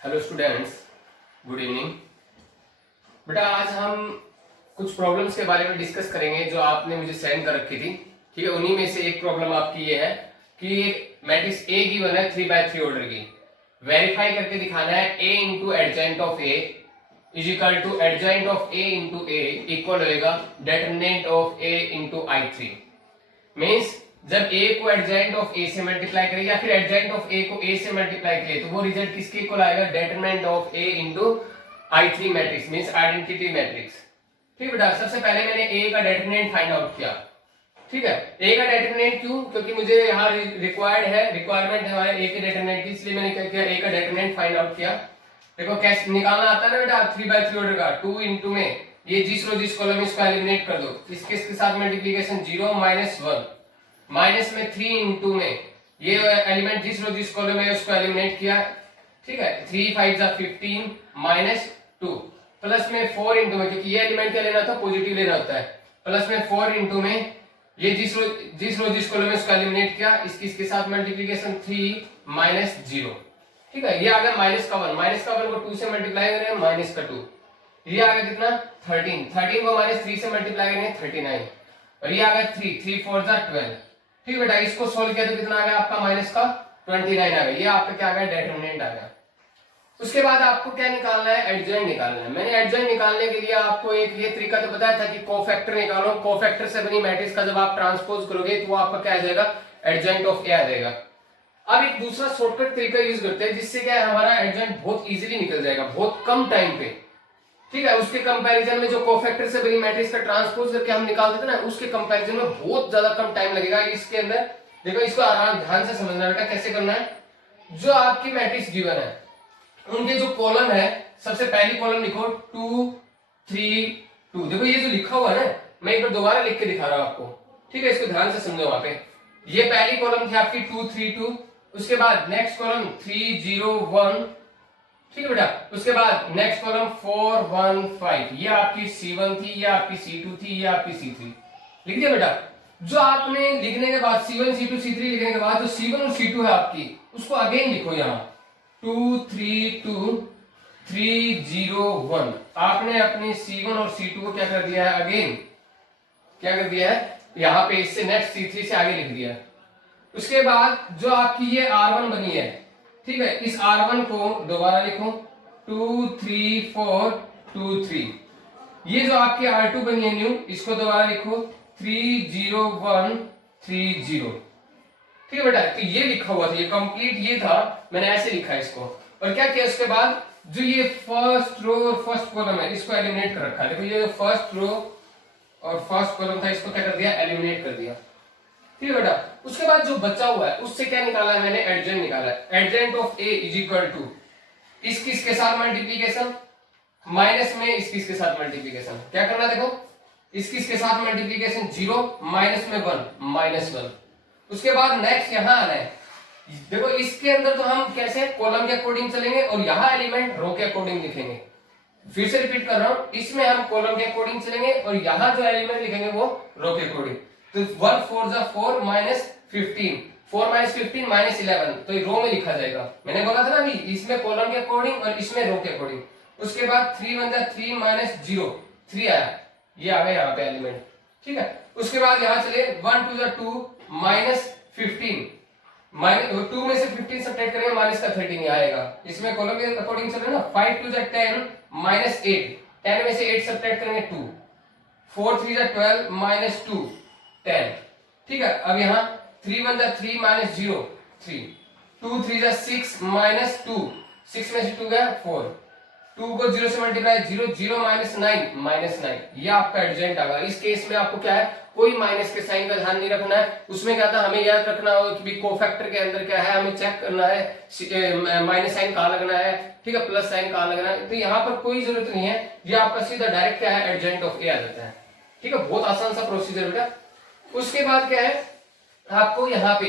Hello students, good evening. बेटा आज हम कुछ प्रॉब्लम्स के बारे में डिस्कस करेंगे जो आपने मुझे सेंड कर रखी थी। ठीक है, उन्हीं में से एक प्रॉब्लम आपकी ये है कि एक मैट्रिक्स ए गिवन है 3/3 ऑर्डर की। वेरीफाई करके दिखाना है a into adjoint of a is equal to adjoint of a into a equal होगा determinant of a into I3। Means जब a को एडजेंट ऑफ a से मल्टीप्लाई करें या फिर एडजेंट ऑफ a को a से मल्टीप्लाई करें तो वो रिजल्ट किसके इक्वल आएगा, determinant of a into I3 matrix means identity matrix. ठीक बेटा, सबसे पहले मैंने a का डेटरमिनेंट फाइंड आउट किया। ठीक है, a का डेटरमिनेंट क्यों, क्योंकि मुझे यहाँ रिक्वायरमेंट है हमारे a के डेटरमिनेंट की, इसलिए मैंने क्या किया, a का डेटरमिनेंट फाइंड आउट किया। देखो कैसे निकालना आता है ना बेटा, 3/3 ऑर्डर का 2 इंटू में ये जिस रो जिस कॉलम इसको एलिमिनेट कर दो, इसके साथ मल्टीप्लिकेशन 0 -1 माइनस में 3 इंटू में ये एलिमेंट जिस रो जिस कॉलम में उसको एलिमिनेट किया। ठीक है, 3 5 जा 15 -2 प्लस में 4 इंटू में, क्योंकि ये एलिमेंट क्या लेना था, पॉजिटिव लेना होता है, प्लस में 4 इंटू में ये जिस रो जिस कॉलम में उसको एलिमिनेट किया, इसके साथ मल्टीप्लिकेशन 3 -0। ठीक है, ये आ गया -1 को 2 से मल्टीप्लाई करें -2, ये आ गया कितना 13 को -3 से मल्टीप्लाई करेंगे 39 और ये आ गया 3 4 जा 12। ठीक बेटा, इसको सोल्व किया तो कितना आ गया आपका -29 आ गया, ये आपका क्या आ गया, डेटरमिनेंट आ गया। उसके बाद आपको क्या निकालना है, एडजेंट निकालना है। मैंने एडजेंट निकालने के लिए आपको एक ये तरीका तो बताया था कि कोफैक्टर निकालो, कोफैक्टर से बनी मैट्रिक्स का जब आप ट्रांसपोज करोगे तो वो आपका क्या आ जाएगा, एडजेंट ऑफ ए आ जाएगा। अब एक दूसरा शॉर्टकट तरीका यूज करते हैं जिससे क्या है, हमारा एडजेंट बहुत इजीली निकल जाएगा बहुत कम टाइम पे। ठीक है, उसके कंपैरिजन में जो कोफैक्टर से बनी मैट्रिक्स का ट्रांसपोज करके हम निकालते थे ना, उसके कंपैरिजन में बहुत ज्यादा कम टाइम लगेगा इसके अंदर। देखो इसको आराम ध्यान से समझना बेटा, कैसे करना है। जो आपकी मैट्रिक्स गिवन है उनके जो कॉलम है, सबसे पहली कॉलम लिखो 2 3 2। देखो ये जो लिखा हुआ है ना, मैं एक बार दोबारा लिख के दिखा रहा हूं आपको। ठीक है, इसको ध्यान से समझो। वहां पे ये पहली कॉलम थी आपकी 2 3 2, उसके बाद नेक्स्ट कॉलम 3 0 1। ठीक है बेटा, उसके बाद नेक्स्ट कॉलम 4 1 5, ये आपकी C1 थी, ये आपकी C2 थी, ये आपकी C3। लिख दिया बेटा। जो आपने लिखने के बाद C1 C2 C3 लिखने के बाद जो C1 और C2 है आपकी, उसको अगेन लिखो यहाँ 2 3 2 3 0 1। आपने अपनी C1 और C2 को क्या कर दिया है, अगेन क्या कर दिया है, यहाँ पे इससे नेक्स्ट C3 से आगे लिख दिया। उसके बाद जो आपकी ये R1 बनी है, ठीक है, इस R1 को दोबारा लिखो 2 3 4 2 3। ये जो आपकी R2 बनी है न्यू, इसको दोबारा लिखो 3 0 1 3 0। ठीक है बेटा, तो ये लिखा हुआ था, ये कंप्लीट ये था, मैंने ऐसे लिखा है इसको। और क्या किया उसके बाद, जो ये फर्स्ट रो और फर्स्ट कॉलम है इसको एलिमिनेट कर रखा है। देखो ये फर्स्ट रो और फर्स्ट कॉलम था, इसको क्या कर दिया, एलिमिनेट कर दिया। ठीक है बेटा, उसके बाद जो बचा हुआ है उससे क्या निकाला है, मैंने एडजेंट निकाला है। Adjoint of A is equal to इसके साथ मल्टीप्लीकेशन माइनस में इसके साथ मल्टीप्लीकेशन। क्या करना है, देखो इसके साथ मल्टीप्लीकेशन 0 माइनस में 1 -1। उसके बाद नेक्स्ट यहां आना है। देखो इसके अंदर तो हम कैसे कॉलम के अकॉर्डिंग चलेंगे और यहाँ एलिमेंट रो के अकॉर्डिंग लिखेंगे। फिर से रिपीट कर रहा हूं, इसमें हम कॉलम के अकॉर्डिंग चलेंगे और यहाँ जो एलिमेंट लिखेंगे वो रो के अकॉर्डिंग। तो 1 4 जा 4 -15 4 -15 -11, तो ये रो में लिखा जाएगा। मैंने बोला था ना अभी, इसमें कॉलम के अकॉर्डिंग और इसमें रो के अकॉर्डिंग। उसके बाद 3 1 जा 3 -0 3 आया, ये आ गया यहाँ पे एलिमेंट। ठीक है, उसके बाद यहाँ चले 1 2 जा 2 -15 2 में से 15 सब्ट्रैक्ट करेंगे, माइनस का 13 आएगा। इसमें कॉलम के अकॉर्डिंग चल रहा है ना, 5 2 जा 10 -8 10 में से 8 सब्ट्रैक्ट करेंगे 2 4 3 जा 12 -2 10। ठीक है, अब यहाँ 3 1 जा 3 -0 3 2 3 जा 6 -2 6 में से 2 गया 4 2 को 0 से मल्टीप्लाई 0 0 -9 ये आपका एडजेंट आ गया। इस केस में आपको क्या है, कोई माइनस के साइन का ध्यान नहीं रखना है। उसमें क्या था, हमें याद रखना होगा कि कोफैक्टर के अंदर क्या है, हमें चेक करना है माइनस साइन कहाँ लगना है, ठीक है, प्लस साइन कहाँ लगना है। तो यहाँ पर कोई जरूरत नहीं है, ये आपका सीधा डायरेक्ट क्या है, एडजेंट ऑफ ए आ जाता है। ठीक है, बहुत आसान सा प्रोसीजर बेटा। उसके बाद क्या है, आपको यहाँ पे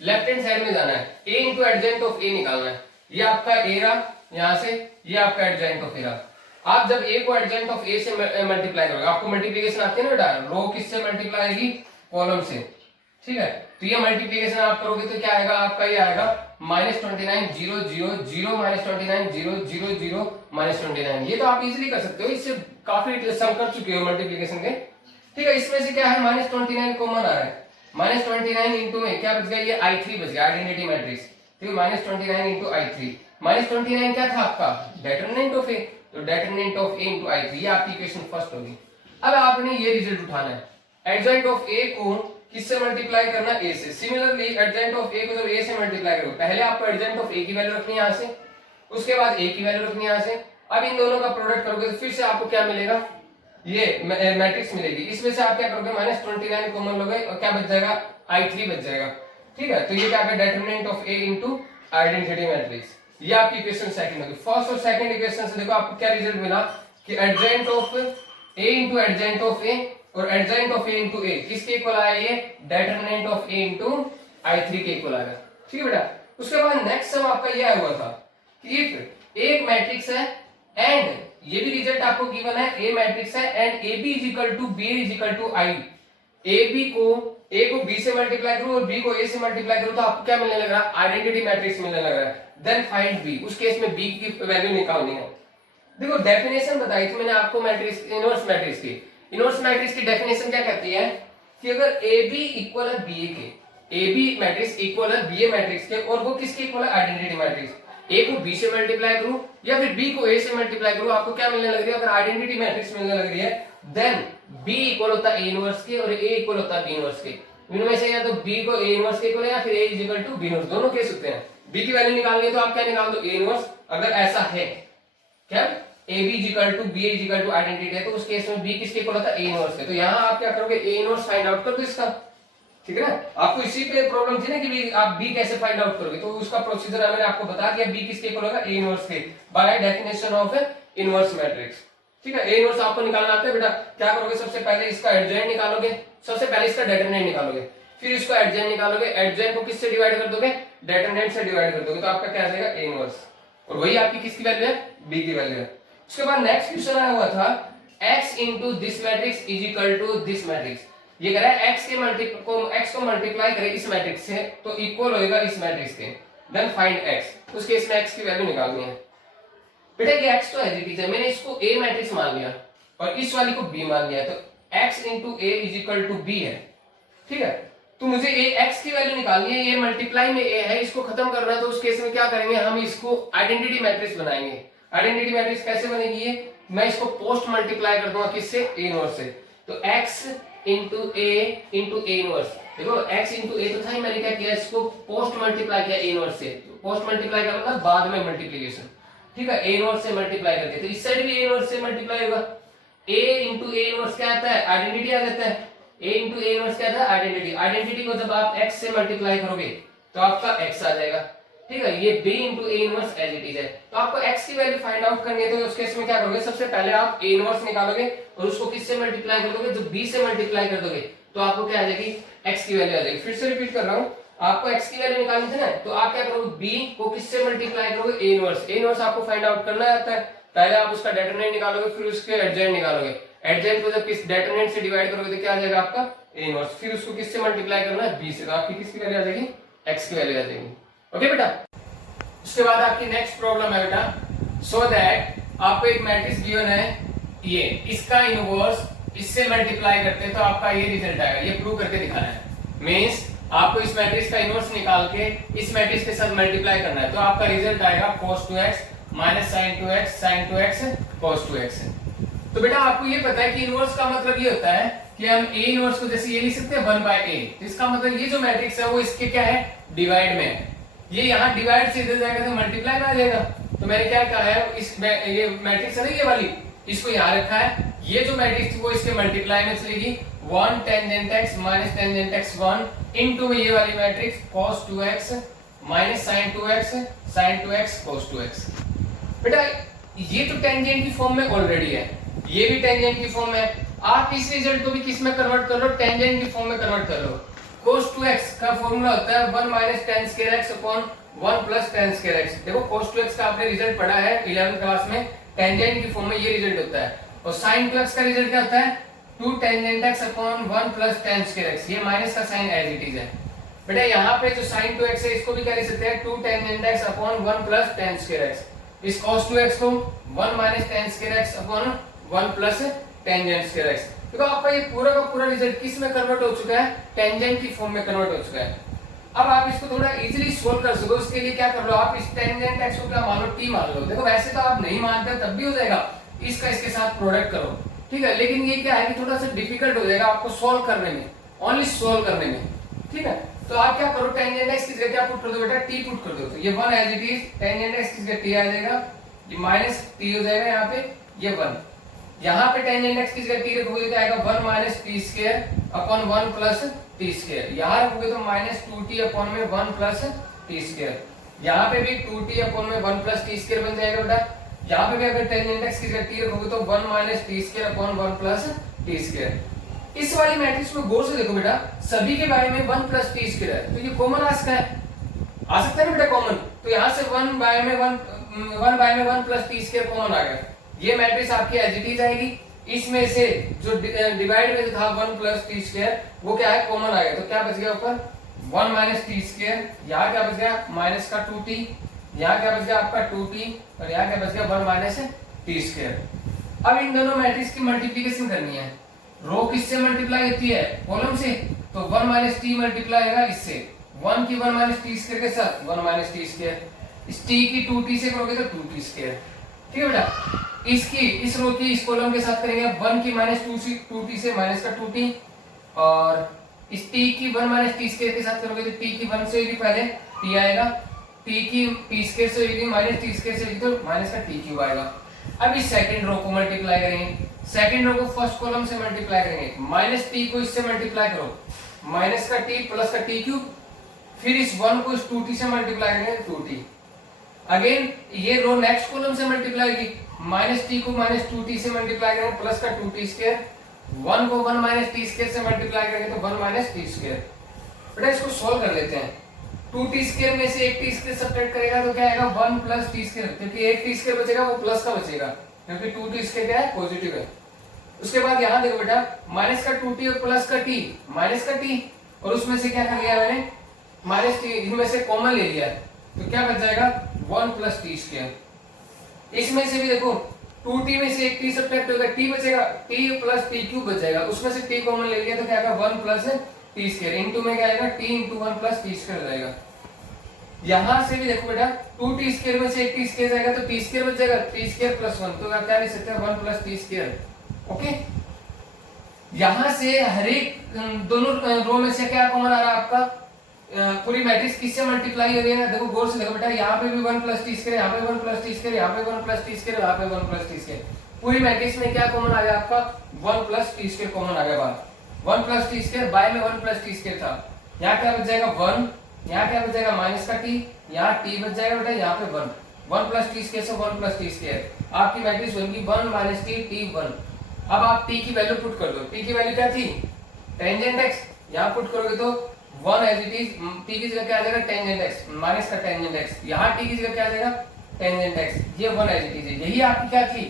लेफ्ट हैंड साइड में जाना है, a इंटू एडजेंट ऑफ ए निकालना है। ये आपका ए रहा यहाँ से, ये आपका एडजेंट ऑफ ए रहा। आप जब a को एडजेंट ऑफ a से मल्टीप्लाई करोगे, आपको मल्टीप्लिकेशन आती है ना बेटा, रो किससे मल्टीप्लाई आएगी, कॉलम से। ठीक है, तो ये मल्टीप्लीकेशन आप करोगे तो क्या आएगा आपका, ये आएगा -29 0 0 0 -29 0 0 0 -29। ये तो आप इजीली कर सकते हो, इससे काफी सम कर चुके हो मल्टीप्लीकेशन के। ठीक है, इसमें से क्या है -29 कॉमन आ रहा है, -29 इंटू में क्या बच गया, ये I3 बच गया, आइडेंटिटी मैट्रिक्स। ठीक है, -29 इंटू I3, -29 क्या था आपका, डेटर्मिनेंट ऑफ ए, तो determinant of A into I3, ये आपकी इक्वेशन फर्स्ट होगी। अब आपने ये रिजल्ट उठाना है, एडजॉइंट ऑफ ए को किससे मल्टीप्लाई करना, ए से। सिमिलरली एडजॉइंट ऑफ ए को जब ए से मल्टीप्लाई करो, पहले आपको एडजॉइंट ऑफ ए की वैल्यू रखनी है यहाँ से, उसके बाद ए की वैल्यू रखनी है यहाँ से। अब इन दोनों का प्रोडक्ट करोगे तो फिर से आपको क्या मिलेगा, ये मैट्रिक्स मिलेगी। इसमें से आप क्या करोगे, -29 कॉमन लोगे और क्या बच जाएगा, I3 बच जाएगा। ठीक है, तो ये क्या है, determinant of A into identity matrix. ये आपकी इक्वेशन सेकंड होगी। फर्स्ट और सेकंड इक्वेशन से देखो आपको क्या रिजल्ट मिला कि adjoint of A into adjoint of A और adjoint of A into A किसके इक्वल आया, ये determinant of A into I3 के इक्वल आएगा। ठीक है बेटा, उसके बाद नेक्स्ट सम आपका ये आया हुआ था कि इफ एक मैट्रिक्स है एंड ये भी रिजल्ट आपको गिवन है, ए मैट्रिक्स है and A B is equal to B is equal to I, A को बी से मल्टीप्लाई करो और बी को ए से मल्टीप्लाई करो तो आपको क्या मिलने लग रहा है, आइडेंटिटी मैट्रिक्स मिलने लग रहा है। देन फाइंड बी, उस केस में बी की वैल्यू निकालनी है। देखो डेफिनेशन बताई थी मैंने आपको मैट्रिक्स, इनवर्स मैट्रिक्स की। इनवर्स मैट्रिक्स की डेफिनेशन क्या कहती है कि अगर ए बी इक्वल है बी ए के, ए बी मैट्रिक्स इक्वल है बी ए मैट्रिक्स के, और वो किसके इक्वल है, आइडेंटिटी मैट्रिक्स। ए को बी से मल्टीप्लाई करूं या फिर बी को ए से मल्टीप्लाई करूं, आपको क्या मिलने लग रही है, अगर आइडेंटिटी मैट्रिक्स मिलने लग रही है देन बी इक्वल होता है ए इनवर्स के और ए इक्वल होता है बी इनवर्स के। इनमें से या तो बी को ए इनवर्स के इक्वल है या फिर A is equal to B inverse, दोनों केस होते हैं। बी की वैल्यू निकालनी है तो आप क्या निकाल दो, ए इनवर्स। अगर ऐसा है क्या A B is equal to B is equal to identity है तो उस केस में बी किसके इक्वल होता है, ए इनवर्स के। तो यहां आप क्या करोगे, ए इनवर्स फाइंड आउट कर दो इसका। ठीक है ना, आपको इसी पे प्रॉब्लम थी ना कि आप बी कैसे फाइंड आउट करोगे, तो उसका प्रोसीजर मैंने आपको बता दिया, बी किसके इक्वल होगा, ए इनवर्स के, by definition of inverse matrix. ठीक है, ए इनवर्स आपको निकालना आता है बेटा। क्या करोगे, सबसे पहले इसका एडजॉइंट निकालोगे, सबसे पहले इसका डेटर्मिनेंट निकालोगे, फिर इसका एडजॉइंट निकालोगे। एडजॉइंट को किससे डिवाइड कर दोगे, डेटर्मिनेंट से डिवाइड कर दोगे, तो आपका क्या आ जाएगा, ए इनवर्स, और वही आपकी किसकी वैल्यू है, बी की वैल्यू है। उसके बाद नेक्स्ट क्वेश्चन आया हुआ था, x into this matrix is equal to this matrix. ये कह रहा है x को मल्टीप्लाई करे इस मैट्रिक्स से तो इक्वल होएगा इस मैट्रिक्स के। देन फाइंड x, उस केस में x की वैल्यू निकालनी है। बेटा ये x तो एज इट इज है, मैंने इसको a मैट्रिक्स मान लिया और इस वाली को b मान लिया, तो x into a is equal to b है। ठीक है, तो मुझे x की वैल्यू निकालनी है, ये मल्टीप्लाई में a है, इसको खत्म करना है, तो उस केस में क्या करेंगे, हम इसको आइडेंटिटी मैट्रिक्स बनाएंगे। आइडेंटिटी मैट्रिक्स कैसे बनेगी, ये मैं इसको पोस्ट मल्टीप्लाई कर दूंगा किससे, ए इनवर्स से। तो x इंटू ए इनवर्स, देखो x इंटू ए तो था ही, मैंने क्या किया, इसको पोस्ट मल्टीप्लाई किया ए इनवर्स से। तो पोस्ट मल्टीप्लाई का मतलब बाद में मल्टीप्लिकेशन। ठीक है, ए इनवर्स से मल्टीप्लाई करके, तो इस साइड भी ए इनवर्स से मल्टीप्लाई होगा। a इंटू ए इनवर्स क्या आता है, आइडेंटिटी आ जाता है। a इंटू ए इनवर्स क्या था, आइडेंटिटी। आइडेंटिटी को जब आप x से मल्टीप्लाई करोगे तो आपका x आ जाएगा। ठीक है, ये b into A inverse as it is है। तो आपको x की वैल्यू फाइंड आउट करनी है, तो उस केस में क्या करोगे, सबसे पहले आप a इनवर्स निकालोगे और उसको किससे मल्टीप्लाई कर दोगे, जब b से मल्टीप्लाई कर दोगे तो आपको क्या आ जाएगी, x की वैल्यू आ जाएगी। फिर से रिपीट कर रहा हूं, आपको x की वैल्यू निकालनी थी ना, तो आप क्या करोगे, b को किससे मल्टीप्लाई करोगे, a इनवर्स। a इनवर्स आपको फाइंड आउट करना आता है, पहले आप उसका डेटर्मिनेंट निकालोगे फिर उसके एडजॉइंट निकालोगे। एडजॉइंट को जब किस डेटर्मिनेंट से डिवाइड करोगे तो क्या आ जाएगा आपका, a इनवर्स। फिर उसको किससे मल्टीप्लाई करना है, b से, तो आपकी किसकी वैल्यू आ जाएगी, x की वैल्यू आ जाएगी। ओके बेटा, उसके बाद आपकी नेक्स्ट प्रॉब्लम है बेटा, सो दैट आपको एक मैट्रिक्स गिवन है, ये इसका इनवर्स इससे मल्टीप्लाई करते हैं तो आपका ये रिजल्ट आएगा, ये प्रूव करके दिखाना है। मींस आपको इस मैट्रिक्स का इनवर्स निकाल के इस मैट्रिक्स के साथ मल्टीप्लाई करना है, तो आपका रिजल्ट आएगा cos 2x minus sin 2x sin 2x cos 2x। तो बेटा आपको ये पता है कि इनवर्स का मतलब ये होता है कि हम a इनवर्स को जैसे ये लिख सकते हैं 1/a, तो इसका मतलब ये जो मैट्रिक्स है वो इसके क्या है, डिवाइड में है। ये यहाँ डिवाइड से इधर जाएगा तो मल्टीप्लाई में आ जाएगा। तो मैंने क्या कहा है, ये मैट्रिक्स है ना ये वाली, इसको यहाँ रखा है, ये जो मैट्रिक्स वो इसके मल्टीप्लाई में चलेगी 1 tangent x minus tangent x 1 into ये वाली matrix cos 2x minus sin 2x sin 2x cos 2x। बेटा ये तो टेंजेंट की फॉर्म में ऑलरेडी है, ये भी टेंजेंट की फॉर्म है, आप इस रिजल्ट को भी किस में कन्वर्ट कर लो, टेंजेंट की फॉर्म में कन्वर्ट कर लो। cos 2x का फॉर्मूला होता है 1 minus tan square x upon 1 plus tan square x। देखो cos 2x का आपने रिजल्ट पढ़ा है 11th क्लास में, टेंजेंट की फॉर्म में ये रिजल्ट होता है। और sin 2x का रिजल्ट क्या होता है, 2 tangent x upon 1 plus tan square x, ये माइनस का साइन एज इट इज है। बेटा यहाँ पे जो sin 2x है इसको भी क्या लिख सकते हैं 2 tangent x upon 1 plus tan square x। इस cos 2x को 1 minus tan square x upon 1 plus tangent square x। देखो आपका ये पूरा का पूरा रिजल्ट किस में कन्वर्ट हो चुका है, टेंजेंट की फॉर्म में कन्वर्ट हो चुका है। अब आप इसको थोड़ा इजीली सोल्व कर सको उसके लिए क्या कर लो, आप इस टेंजेंट x को क्या मान लो, t मान लो। देखो वैसे तो आप नहीं मानते तब भी हो जाएगा, इसका इसके साथ प्रोडक्ट करो, ठीक है। लेकिन ये क्या है कि थोड़ा सा डिफिकल्ट हो जाएगा आपको सोल्व करने में, ओनली सोल्व करने में, ठीक है। तो आप क्या करो, टेंजेंट x की जगह क्या पुट कर दो बेटा, t पुट कर दो। तो ये 1 as it is, tangent x की जगह t आ जाएगा, ये माइनस t हो जाएगा यहाँ पे, ये 1। यहाँ पे टेंजेंट x की जगह t रखोगे तो आएगा 1 minus t square upon 1 plus t square. यहाँ रखोगे तो माइनस 2t अपॉन में 1 प्लस t स्क्वायर। यहाँ पे भी 2t अपॉन में 1 प्लस t स्क्वायर बन जाएगा बेटा। यहाँ पे भी अगर टेंजेंट x की जगह t रखोगे तो 1 minus t square upon 1 plus t square. इस वाली मैट्रिक्स में गौर से देखो बेटा, सभी के बारे में 1 प्लस t स्क्वायर है, तो ये कॉमन आ सकता है, आ सकता है ना बेटा कॉमन। तो यहाँ से 1 बाय में 1 प्लस t स्क्वायर कॉमन आ गया। ये मैट्रिक्स आपकी एज इट इज आएगी। इसमें से जो डिवाइड में था 1 प्लस टी स्क्वायर वो क्या है, कॉमन आ गया। तो क्या बच गया ऊपर 1 माइनस टी स्क्वायर, यहाँ क्या बच गया माइनस का 2t, यहाँ क्या बच गया आपका 2t, और यहाँ क्या बच गया 1 माइनस टी स्क्वायर। अब इन दोनों मैट्रिक्स की मल्टीप्लीकेशन करनी है। रो किससे मल्टीप्लाई होती है, कॉलम से, तो 1 माइनस टी मल्टीप्लाई होगा इससे, 1 की 1 माइनस टी स्क्वायर के साथ 1 माइनस टी स्क्वायर, इस t की 2t से करोगे तो 2t स्क्वायर, ठीक है बेटा। इसकी इस रो की इस कॉलम के साथ करेंगे 1 की माइनस 2t से माइनस का 2t, और इस t की 1 माइनस टी स्क्वायर के साथ करोगे तो t की 1 से होगी पहले t आएगा, t की t स्क्वायर से होगी माइनस टी स्क्वायर से होगी तो माइनस का t क्यूब आएगा। अब इस सेकंड रो को मल्टीप्लाई करेंगे, सेकंड रो को फर्स्ट कॉलम से मल्टीप्लाई करेंगे, माइनस t को इससे मल्टीप्लाई करो, माइनस का t प्लस का t क्यूब, फिर इस 1 को इस 2t से मल्टीप्लाई करेंगे 2t। अगेन ये रो नेक्स्ट कॉलम से मल्टीप्लाई होगी, माइनस t को माइनस 2t से मल्टीप्लाई करेंगे प्लस का 2t स्क्वायर, 1 को 1 माइनस t स्क्वायर से मल्टीप्लाई करेंगे तो 1 माइनस t स्क्वायर। बेटा इसको सॉल्व कर लेते हैं। 2t स्क्वायर में से एक t स्क्वायर सब्ट्रैक्ट करेगा तो क्या आएगा 1 प्लस t स्क्वायर, क्योंकि एक t स्क्वायर बचेगा वो प्लस का बचेगा, क्योंकि 2t स्क्वायर क्या है पॉजिटिव है। उसके बाद यहाँ देखो बेटा, माइनस का 2t और प्लस का t, माइनस का t और उसमें से क्या कर लिया मैंने माइनस t, इनमें से कॉमन ले लिया, तो क्या बच जाएगा 1 प्लस टी स्क्वायर। इसमें से भी देखो 2t में से एक t सब्ट्रैक्ट होगा, t बचेगा, t प्लस t क्यूब बच जाएगा, उसमें से t कॉमन ले लिया तो क्या आएगा 1 प्लस टी स्क्वायर, इनटू में क्या आएगा t into 1 plus T square हो जाएगा। यहां से भी देखो बेटा 2t स्क्वायर में से एक t स्क्वायर जाएगा तो t स्क्वायर बच जाएगा, t स्क्वायर प्लस 1, तो क्या लिख सकते हैं 1 प्लस टी स्क्वायर। ओके, यहां से हर एक दोनों रो में से क्या कॉमन आ रहा है आपका, पूरी मैट्रिक्स किससे मल्टीप्लाई हो रही है, देखो गौर से देखो बेटा, यहाँ पे भी 1 प्लस टी स्क्वायर, यहाँ पे 1 प्लस टी स्क्वायर, यहाँ पे 1 प्लस टी स्क्वायर, यहाँ पे 1 प्लस टी स्क्वायर। पूरी मैट्रिक्स में क्या कॉमन आ गया आपका 1 प्लस टी स्क्वायर कॉमन आ गया बाहर। 1 प्लस टी स्क्वायर बाय में 1 प्लस टी स्क्वायर था, यहाँ क्या बच जाएगा 1, यहाँ क्या बच जाएगा माइनस का t, यहाँ t बच जाएगा बेटा, यहाँ पे 1 प्लस टी स्क्वायर से 1 प्लस टी स्क्वायर, आपकी मैट्रिक्स बनेगी 1 माइनस टी t 1। अब आप t की वैल्यू पुट कर दो, t की वैल्यू क्या थी टेंजेंट x, यहाँ पुट करोगे तो 1 एज इट इज, t की जगह क्या आ जाएगा टेंजेंट x माइनस का टेंजेंट x, यहाँ t की जगह क्या आ जाएगा टेंजेंट x, ये 1 एज इट इज है। यही आपकी क्या थी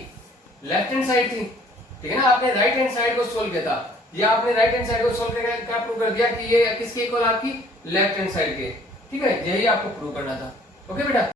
लेफ्ट हैंड साइड थी, ठीक है ना। आपने राइट हैंड साइड को सोल्व किया था, ये आपने राइट हैंड साइड को सोल्व करके क्या प्रूव कर दिया कि ये किसके इक्वल आपकी लेफ्ट हैंड साइड के, ठीक है, यही आपको प्रूव करना था। ओके बेटा,